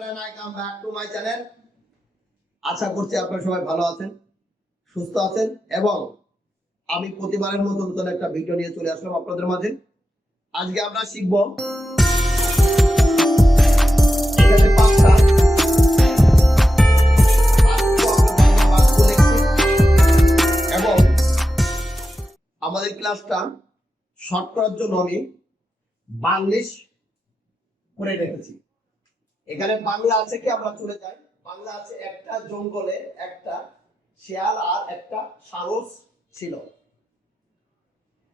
I come back to my channel. আশা করছি আপনারা সবাই ভালো আছেন, সুস্থ আছেন এবং আমি প্রতিবারের মতো নতুন একটা ভিডিও নিয়ে চলে আসলাম আপনাদের মাঝে। আজকে আমরা শিখব এখানে পাঁচটা এবং আমাদের ক্লাসটা শর্ট করার জন্য আমি বাংলিশ করে রেখেছি। এখানে বাংলা আছে কি, আমরা চলে যাই। বাংলা আছে একটা জঙ্গলে একটা শিয়াল আর একটা সারস ছিল।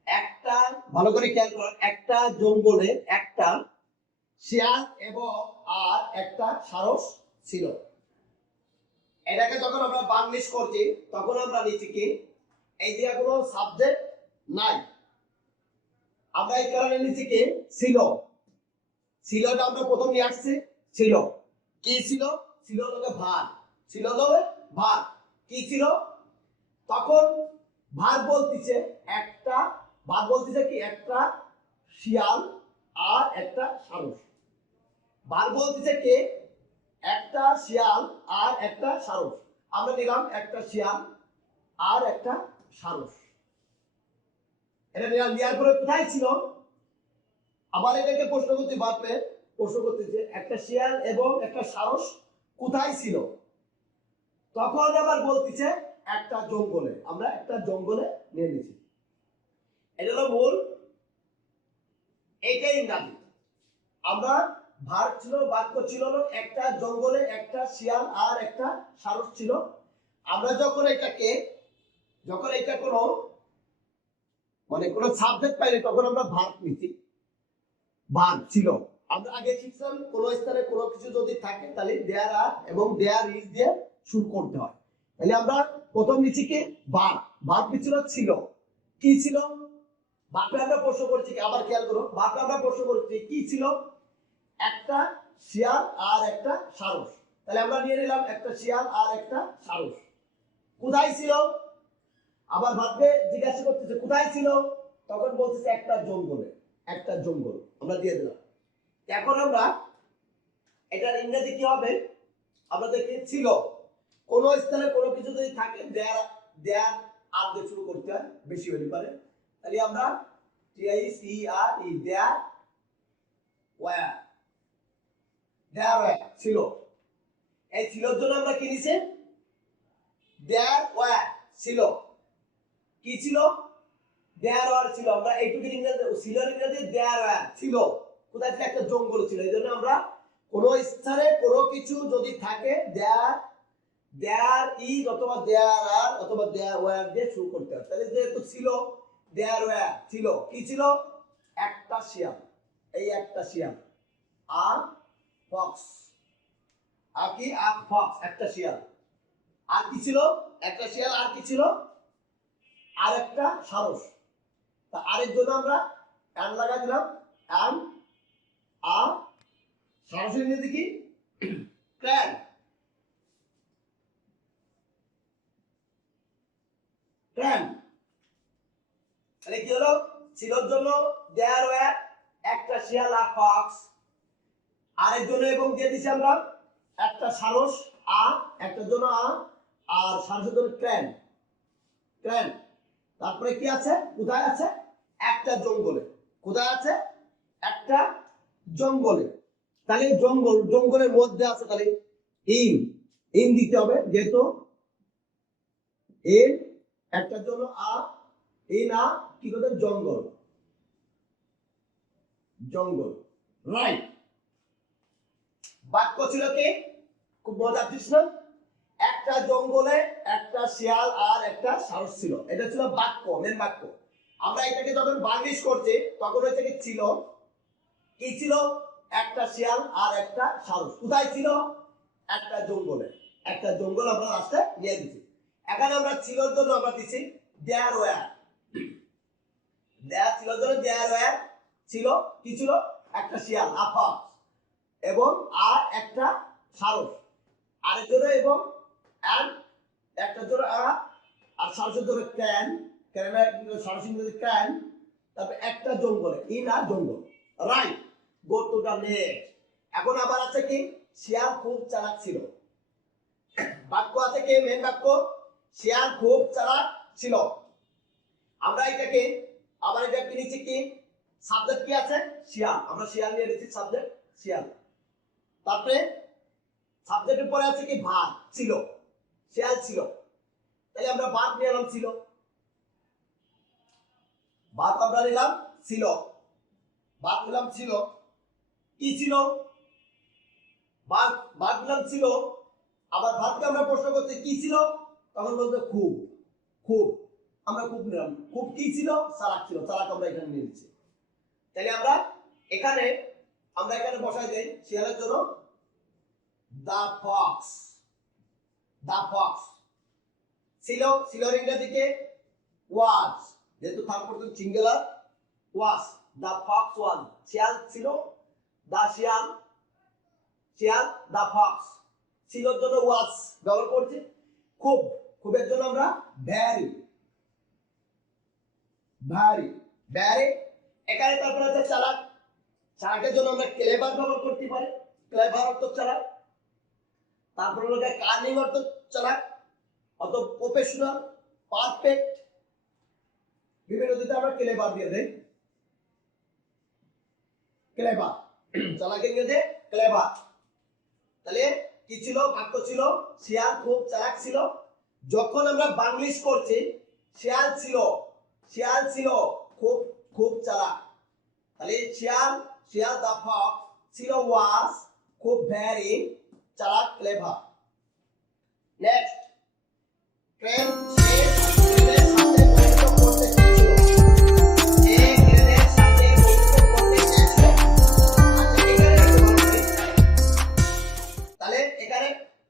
একটা ভালো করে খেয়াল করো, একটা জঙ্গলে একটা শিয়াল এবং আর একটা সারস ছিল। এটাকে যখন আমরা বাংলিশ করছি তখন আমরা নিচ্ছি কি, এই যে কোনো সাবজেক্ট নাই, আমরা এই কারণে নিচ্ছি কি ছিল। ছিলটা আমরা প্রথম নিয়ে আসছি। ছিল কি ছিল? ছিল লোকে ভার, ছিল লোকে ভার। কি ছিল? তখন ভার বলতিছে একটা, ভার বলতিছে কি একটা শিয়াল আর একটা সারস। ভার বলতিছে কি একটা শিয়াল আর একটা সারস। আমরা নিলাম একটা শিয়াল আর একটা সারস। এটা নিলাম, নেওয়ার পরে কোথায় ছিল? আবার এটাকে প্রশ্ন করতে পারবে, প্রশ্ন করতেছে একটা শিয়াল এবং একটা সারস কোথায় ছিল? তখন আবার বলতেছে একটা জঙ্গলে। আমরা একটা জঙ্গলে নিয়ে নিয়েছি। এটা হলো মূল, এইটাই ইংরাজি। আমরা ভার ছিল, বাক্য ছিল একটা জঙ্গলে একটা শিয়াল আর একটা সারস ছিল। আমরা যখন এটা কোনো মানে কোনো সাবজেক্ট পাইনি তখন আমরা ভার নিচ্ছি। ভার ছিল। আমরা আগে শিখছিলাম কোনো স্থানে কোনো কিছু যদি থাকে তাহলে দেয়ার আর এবং দেয়ার ইজ দিয়ে শুরু করতে হয়। তাহলে আমরা প্রথম নিচ্ছি কি ভার। ভার কি ছিল? ছিল। কি ছিল? ভাবে আমরা প্রশ্ন করছি কি, আবার খেয়াল করো, ভাবে আমরা প্রশ্ন করছি কি ছিল? একটা শিয়াল আর একটা সারস। তাহলে আমরা নিয়ে নিলাম একটা শিয়াল আর একটা সারস। কোথায় ছিল? আবার ভাবকে জিজ্ঞাসা করতেছে কোথায় ছিল? তখন বলতেছে একটা জঙ্গলে। একটা জঙ্গল আমরা দিয়ে দিলাম। এখন আমরা এটার ইংরেজি কি হবে? আমরা দেখি ছিল। কোন স্থানে কোনো কিছু যদি থাকে দেয়ার আর দিয়ে শুরু করতে হয়, বেশি হতে পারে। তাহলে আমরা TICRE দেয়ার ওয়্যার, দেয়ার ওয়্যার ছিল। এই ছিলর জন্য আমরা কি নিছি? দেয়ার ওয়্যার ছিল। কি ছিল? দেয়ার ওয়্যার ছিল। আমরা এইটুকু ইংরেজি ছিল, ইংরেজি দেয়ার ওয়্যার ছিল। কোথায় ছিল? একটা জঙ্গল ছিল। এই জন্য আমরা কোন স্থানে কোনো কিছু যদি থাকে দেয়ার ইজ অথবা দেয়ার আর অথবা দেয়ার ওয়্যার দিয়ে শুরু করতে হয়। তাহলে যেহেতু ছিল দেয়ার ওয়্যার ছিল। কি ছিল? একটা শিয়াল, এই একটা শিয়াল আর ফক্স। আর কি? আর ফক্স, একটা শিয়াল। আর কি ছিল? একটা শিয়াল আর কি ছিল? আর একটা সারস। তা আরের জন্য আমরা অ্যান লাগাই দিলাম। অ্যান আর সারসের ইংরেজি কি? ক্র্যান। ক্র্যান। তাহলে কি হলো? ছিলর জন্য দেয়ার ওয়্যার, একটা শিয়াল আর ফক্স। আরের জন্য এবং দিয়ে দিছি আমরা একটা সারস আর একটার জন্য আর সারসের জন্য ক্র্যান। ক্র্যান। তারপরে কি আছে? কোথায় আছে? একটা জঙ্গলে। কোথায় আছে? একটা জঙ্গলে। তাহলে জঙ্গলের মধ্যে আছে, তাহলে ইন দিতে হবে, যেহেতু এর একটার জন্য কি করতে? জঙ্গল। জঙ্গল, রাইট। বাক্য ছিল কি? খুব মজার দৃশ্য। একটা জঙ্গলে একটা শিয়াল আর একটা সারস ছিল। এটা ছিল বাক্য, মেন বাক্য। আমরা এটাকে যখন বাংলিশ করছি তখন হচ্ছে কি ছিল। কি ছিল? একটা শিয়াল আর একটা সারস। কোথায় ছিল? একটা জঙ্গলে। একটা জঙ্গল আমরা লাস্টে নিয়ে দিচ্ছি। এখানে আমরা ছিলর জন্য আমরা দিচ্ছি দেয়ার ওয়্যার। দেয়ার ছিলর জন্য দেয়ার ওয়্যার ছিল। কি ছিল? একটা শিয়াল আফা এবং আর একটা সারস। আরের জন্য এবং অ্যান্ড একটা জোড়া আর সারসের জন্য ক্যান, সারস ইংরেজি ক্যান। তারপরে একটা জঙ্গলে, in our jungle, right. Go to the next. এখন আবার আছে কি শিয়াল খুব চালাক ছিল। বাক্য আছে কি মেন বাক্য, শিয়াল খুব চালাক ছিল। আমরা এটাকে আবার এটা কি নিচ্ছি কি সাবজেক্ট কি আছে শিয়াল, আমরা শিয়াল নিয়ে নিচ্ছি সাবজেক্ট শিয়াল। তারপরে সাবজেক্টের পরে আছে কি ভার্ব ছিল, শিয়াল ছিল, তাহলে আমরা ভার্ব নিয়ে নিলাম ছিল, ভার্ব আমরা নিলাম ছিল, ভার্ব নিলাম ছিল, কি ছিল ভার্ব নিলাম ছিল। আবার ভার্বকে আমরা প্রশ্ন করতে কি ছিল, তখন বলতে খুব, খুব আমরা খুব নিলাম, খুব কি ছিল চালাক ছিল, চালাক আমরা এখানে নিয়ে নিচ্ছি। তাহলে আমরা এখানে বসাই দেই শিয়ালের জন্য দা ফক্স, দা ফক্স ছিল, ছিলর ইংরেজিকে ওয়াজ, যেহেতু third person singular was, the fox was, শিয়াল ছিল, দা শিয়াল, শিয়াল দা ফক্স, ছিলর জন্য ওয়াজ ব্যবহার করছি, খুব, খুবের জন্য আমরা ভ্যারি, ভারী, ভ্যারি। এখানে তারপর আছে চালাক, চালাকের জন্য আমরা ক্লেভার ব্যবহার করতে পারি, ক্লেভার অর্থ চালাক। তারপর হলো কার্নিং অর্থ চালাক, অত প্রফেশনাল, পারফেক্ট, বিভিন্ন দিকে আমরা ক্লেভার দিয়ে দেই, ক্লেভার, চালাকের ইংরেজি ক্লেভার। তাহলে কি ছিল বাক্য ছিল শিয়াল খুব চালাক ছিল। যখন আমরা বাংলিশ করছি শিয়াল ছিল, শিয়াল ছিল খুব, খুব চালাক, তাহলে শিয়াল, শিয়াল দা ফক্স ছিল ওয়াজ খুব ভ্যারি চালাক ক্লেভার। নেক্সট, ট্রেন সে ট্রেনের সাথে বন্ধুত্ব করতে চেয়েছিল, সে ট্রেনের সাথে বন্ধুত্ব করতে চেয়েছিল। তাহলে এখানে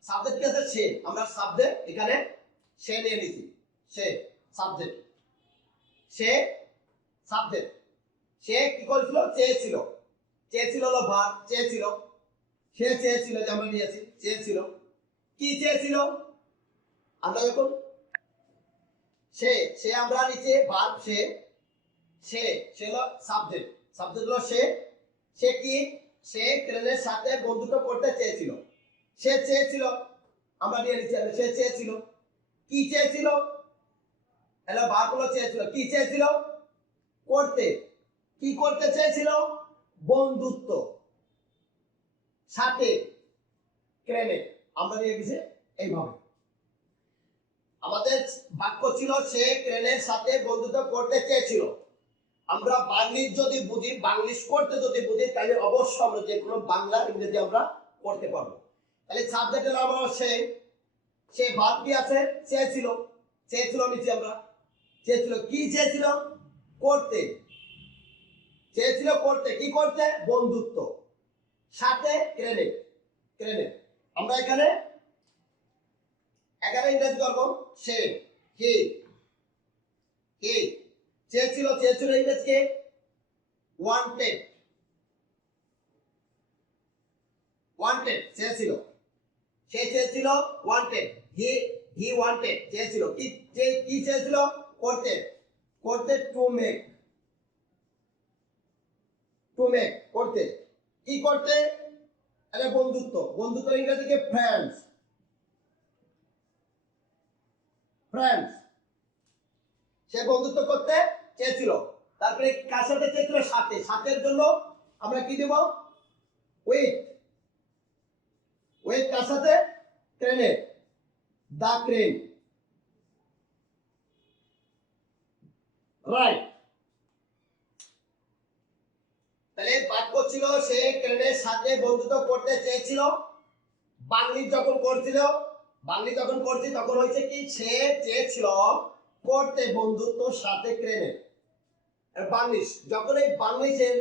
সাবজেক্ট কি আছে সে, আমরা সাবজেক্ট এখানে সে নিয়ে নিয়েছি, সে সাবজেক্ট, সে সাবজেক্ট, সে কি করেছিল চেয়েছিল, চেয়েছিল হলো ভার্ব, চেয়েছিল, সে চেয়েছিল যে আমরা নিয়েছি চেয়েছিল, কি চেয়েছিল আমরা যখন সে, সে আমরা নিচে ভার্ব সে, সে হলো সাবজেক্ট, সাবজেক্ট হলো সে, সে কি সে ট্রেনের সাথে বন্ধুত্ব করতে চেয়েছিল, সে চেয়েছিল আমরা নিয়ে নিচ্ছি, সে চেয়েছিল, কি চেয়েছিল হলো ভার্ব হলো চেয়েছিল, কি চেয়েছিল করতে, কি করতে চেয়েছিল বন্ধুত্ব সাথে ট্রেনে, আমরা নিয়ে গেছি এইভাবে। আমাদের বাক্য ছিল সে ট্রেনের সাথে বন্ধুত্ব করতে চেয়েছিল। আমরা বাংলিশ যদি বুঝি, বাংলিশ করতে যদি বুঝি, তাহলে অবশ্যই আমরা যে কোনো বাংলা ইংরেজি আমরা করতে পারবো। তাহলে সাবজেক্টের নাম হলো সে, সে ভার্ব কি আছে চেয়েছিল, চেয়েছিল নিচে আমরা চেয়েছিল, কি চেয়েছিল করতে, চেয়েছিল করতে, কি করতে বন্ধুত্ব সাথে ট্রেনে, ট্রেনে আমরা এখানে ইংরেজি করব সে, হি, হি চেয়েছিল, চেয়েছিল ইংরেজি ওয়ান্টেড, ওয়ান্টেড চেয়েছিল, সে চেয়েছিল ওয়ান্টেড, হি ওয়ান্টেড চেয়েছিল, কি কি চেয়েছিল করতে, করতে টু মেক, টু মেক করতে, কি করতে আরে বন্ধুত্ব, বন্ধুত্ব ইংরেজিকে ফ্রেন্ডস, ফ্রেন্ডস, সে বন্ধুত্ব করতে চেয়েছিল। তারপরে কার সাথে চেয়েছিল সাথে, সাথের জন্য আমরা কি দেব উইথ, উইথ কার সাথে ট্রেনে, দা ট্রেন, রাইট। তাহলে বাক্য ছিল সে ট্রেনের সাথে বন্ধুত্ব করতে চেয়েছিল। বাংলিশ যখন করছিল, বাংলিশ যখন করছি তখন হয়েছে কি সে চেয়েছিল করতে বন্ধুত্ব সাথে ট্রেনে। বাংলিশ যখন এই বাংলিশের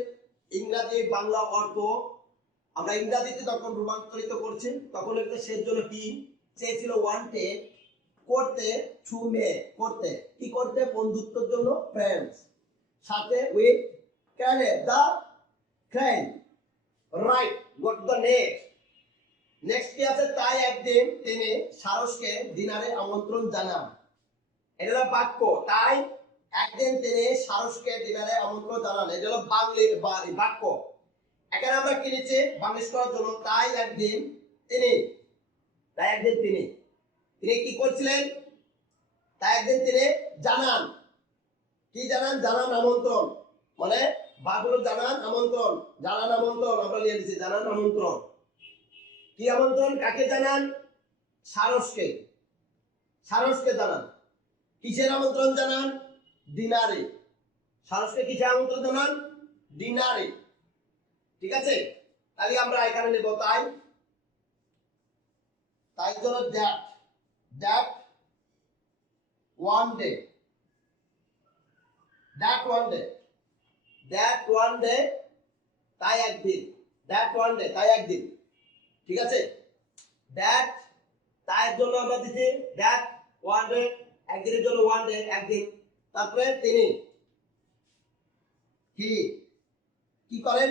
ইংরাজি বাংলা অর্থ আমরা ইংরাজিতে তখন রূপান্তরিত করছি, তখন একটা সে জন্য কি চেয়েছিল ওয়ান্টেড করতে টু মেক করতে, কি করতে বন্ধুত্বের জন্য ফ্রেন্ডস সাথে উইথ ট্রেনে, the train, right. Go to the next, next কি আছে তাই একদিন তিনি সারসকে ডিনারে আমন্ত্রণ জানান, এটা হলো বাক্য, তাই একদিন তিনি সারসকে ডিনারে আমন্ত্রণ জানান, এটা হলো বাংলিশ বাক্য। এখানে আমরা কি নিচ্ছি বাংলিশ করার জন্য তাই একদিন তিনি, তাই একদিন তিনি তিনি কি করছিলেন? তাই একদিন তিনি জানান, কি জানান? জানান আমন্ত্রণ, মানে বাগুলো জানান আমন্ত্রণ, জানান আমন্ত্রণ আমরা লিখে দিচ্ছি, জানান আমন্ত্রণ। কি আমন্ত্রণ? কাকে জানান? সারসকে, সারসকে জানান। কিসের আমন্ত্রণ জানান? ডিনারে। সারসকে কিসের আমন্ত্রণ জানান? ডিনারে। ঠিক আছে, তাহলে আমরা এখানে নেব তাই, তাই জন্য that, that one day, that one day, that one day, তাই একদিন, দ্যাট ওয়ান ডে, তাই একদিন। ঠিক আছে, দ্যাট তাই জন্য আমরা দিচ্ছি দ্যাট ওয়ান ডে, একদিনের জন্য ওয়ান ডে, একদিন। তারপরে তিনি কি কি করেন?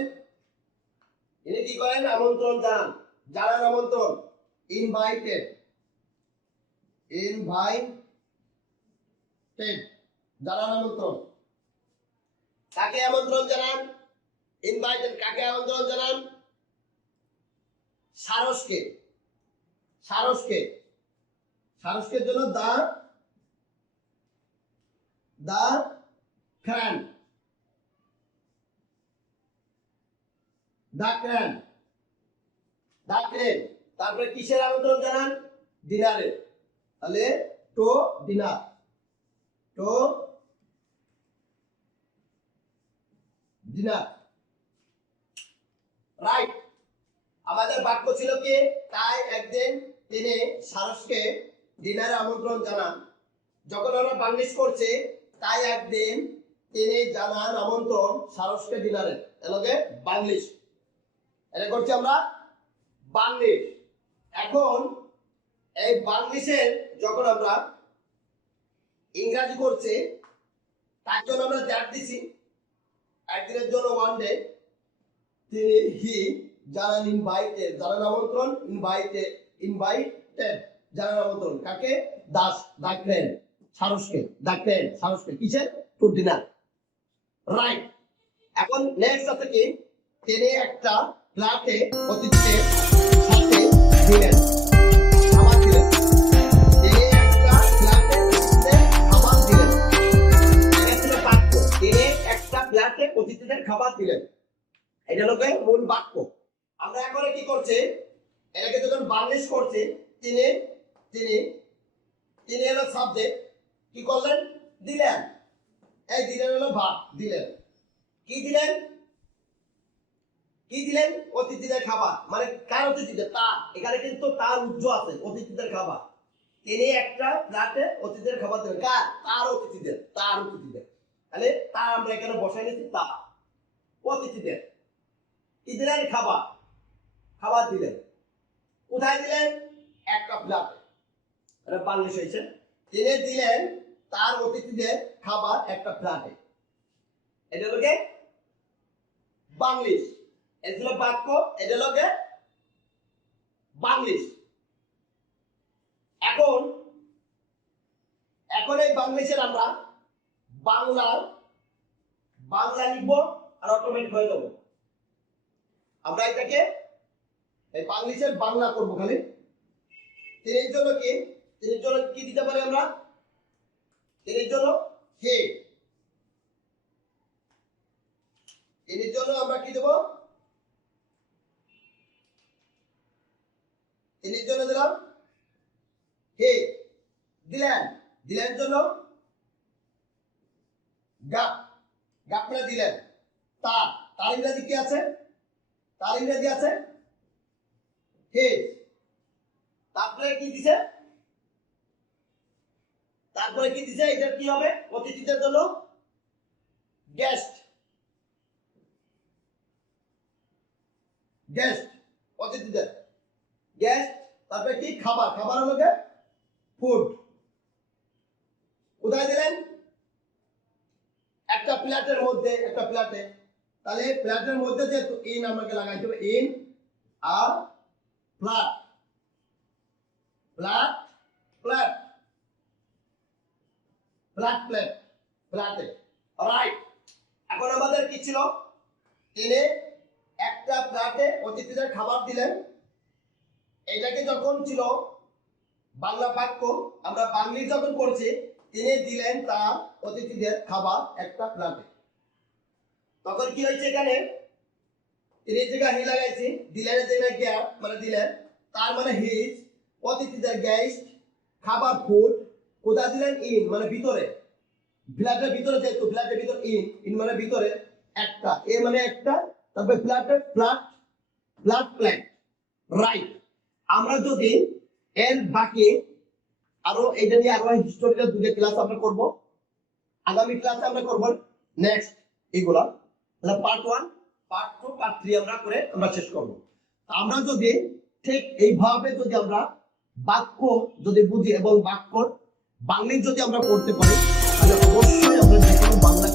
তিনি কি করেন? আমন্ত্রণ জানান, জানান আমন্ত্রণ, ইনভাইটেড, ইনভাইটেড, জানান আমন্ত্রণ। কাকে আমন্ত্রণ জানান? ইনভাইটেড। কাকে আমন্ত্রণ জানান? সারসকে, সারসকে, সারসকের জন্য দা, দা ক্র্যান, দা ক্র্যান, দা ক্রেন। তারপরে কিসের আমন্ত্রণ জানান? ডিনারে। তাহলে two dinner, two dinner. Right. আমাদের বাক্য ছিল কি? তাই একদিন তিনি সারসকে ডিনারে আমন্ত্রণ জানান। যখন আমরা বাংলিশ করছি, তাই একদিন তিনি জানান আমন্ত্রণ সারসকে ডিনারে, এলাকে বাংলিশ। এটা করছি আমরা বাংলিশ। এখন এই বাংলিশের যখন আমরা ইংরাজি করছি, তার জন্য আমরা দ্যাট দিছি, একদিনের জন্য ওয়ান ডে। তিনি হি জানান ইনভাইটেড, জানান আমন্ত্রণ, ইনভাইটেড, ইনভাইটেড জানান আমন্ত্রণ। কাকে? দাস, ডাকলেন সারসকে, ডাকলেন সারসকে কিসের? Two dinner. রাইট। এখন নেক্সট আছে কি? তিনি একটা ফ্ল্যাটে অতিথিদের সাথে দিলেন, খাবার দিলেন। তিনি একটা ফ্ল্যাটে অতিথিদের খাবার দিলেন। এটা ছিল বাক্য, তিনি একটা ফ্ল্যাটে অতিথিদের খাবার দিলেন। এটা হলো মূল বাক্য। আমরা এখন কি করছি? এটাকে যখন বাংলিশ করছি, তিনি তিনি তিনি হলো সাবজেক্ট, কি করলেন? দিলেন। এই দিলেন হলো ভার্ব, দিলেন। কি দিলেন? কি দিলেন? অতিথিদের খাবার। মানে কার অতিথিদের? তার। এখানে কিন্তু তার উজ্জ্ব আছে, অতিথিদের খাবার। তিনি একটা ফ্ল্যাটে অতিথিদের খাবার দিলেন। কার? তার অতিথিদের, তার অতিথিদের। তাহলে তার আমরা এখানে বসাই নিচ্ছি, তার অতিথিদের কি দিলেন? খাবার, খাবার দিলেন। কোথায় দিলেন? একটা ফ্ল্যাটে। এটা বাংলিশ হয়েছে। তিনি দিলেন তার অতিথিদের খাবার একটা ফ্ল্যাটে। এটা হলো বাংলিশ। এটা হলো বাক্য, এটা হলো বাংলিশ। এখন এখন এই বাংলিশের আমরা বাংলা বাংলা লিখবো আর অটোমেটিক হয়ে যাবো। আমরা এটাকে এই বাংলিশের বাংলা করবো খালি। তিনের জন্য কি? তিনের জন্য কি দিতে পারি আমরা? তিনের জন্য হে, তিনের জন্য আমরা কি দেব? তিনের জন্য দিলাম হে, দিলেন। দিলেন জন্য গাপ, গাপ মানে দিলেন। তার, তার ইংরেজি কি আছে? তার ইংরেজি আছে হিজ। তারপরে কি দিছে? তারপরে কি দিছে? এটার কি হবে? অতিথিদের জন্য গেস্ট, গেস্ট, অতিথিদের গেস্ট। তারপরে কি? খাবার, খাবার হলো ফুড। কোথায় দিলেন? একটা প্লেটের মধ্যে, একটা প্লেটে। তাহলে প্লেটের মধ্যে যে ইন আমাকে লাগাইতে হবে, in a flat, flat, flat, flat plate, ফ্ল্যাটে। রাইট। এখন আমাদের কি ছিল? তিনি একটা ফ্ল্যাটে অতিথিদের খাবার দিলেন। এটাকে যখন ছিল বাংলা বাক্য, আমরা বাংলি যখন করছি, তিনি দিলেন তার অতিথিদের খাবার একটা প্লেটে। তখন কি হয়েছে এখানে, তিনি জায়গায় হি লাগাইছি, দিলেন জায়গায় গ্যাপ মানে দিলেন, তার মানে হিজ অতিথিদের গেস্ট খাবার ফুড কোথায় দিলেন, ইন মানে ভিতরে, প্লেটের ভিতরে, যেহেতু প্লেটের ভিতর ইন মানে ভিতরে, একটা এ মানে একটা, তারপরে প্লেটের প্লেট রাইট। আমরা যদি এর বাকি আরো এটা নিয়ে আরো হিস্টোরিটা দুটো ক্লাস আমরা করব, আগামী ক্লাসে আমরা করব নেক্সট এগুলা, তাহলে পার্ট 1 পার্ট 2 পার্ট 3 আমরা করে আমরা শেষ করব। আমরা যদি ঠিক এইভাবে যদি আমরা বাক্য যদি বুঝি এবং বাক্য বাংলা যদি আমরা করতে পারি, তাহলে অবশ্যই আমরা যে কোনো বাংলা